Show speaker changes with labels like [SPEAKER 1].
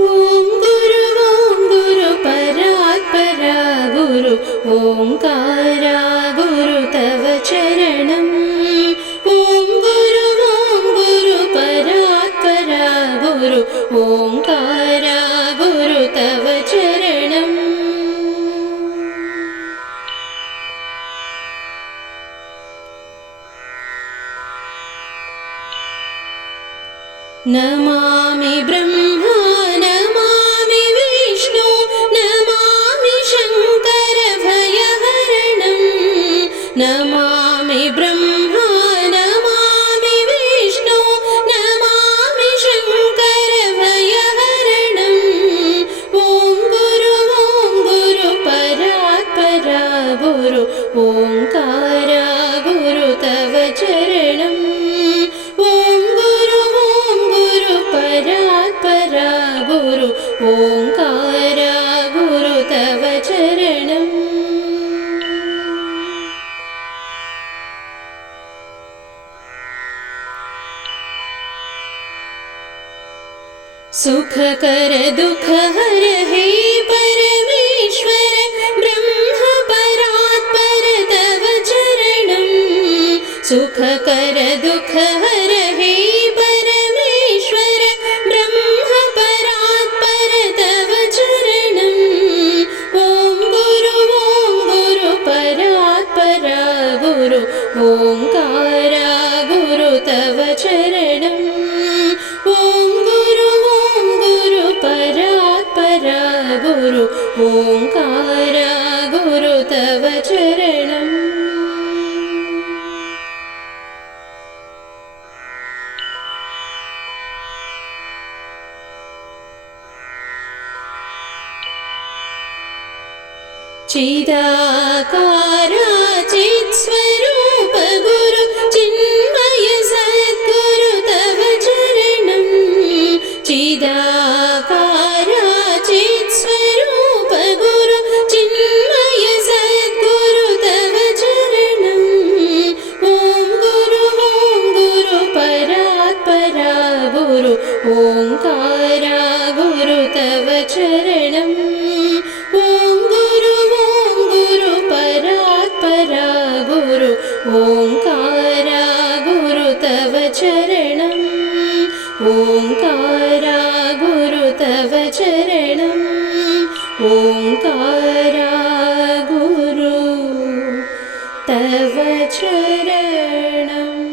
[SPEAKER 1] ॐ गुरु ॐ गुरु परात् परा गुरु ओङ्कारा गुरु तव चरणम् ॐ गुरु ॐ गुरु परात् परा गुरु ओङ्कारा गुरु तव चरणम् नमामि ब्रह्म नमामि ब्रह्मा नमामि विष्णु नमामि शङ्कर भयहरणम् ॐ गुरु ॐ गुरु परात्परा गुरु ओङ्कारा सुखकर दुःखहर हे परमेश्वर ब्रह्म परात्पर तव चरणम् सुखकर दुःखहर हे परमेश्वर ब्रह्म तव चरणम् ॐ गुरु ॐ गुरु परात्परा गुरु ओङ्कारा गुरु तव तव चरणम् तव चरणम् ॐ गुरु ॐ गुरु परात्परा गुरु ओङ्कारा गुरु तव चरणम् ओङ्कारा गुरु तव चरणम् ओङ्कारा गुरु तव चरणम्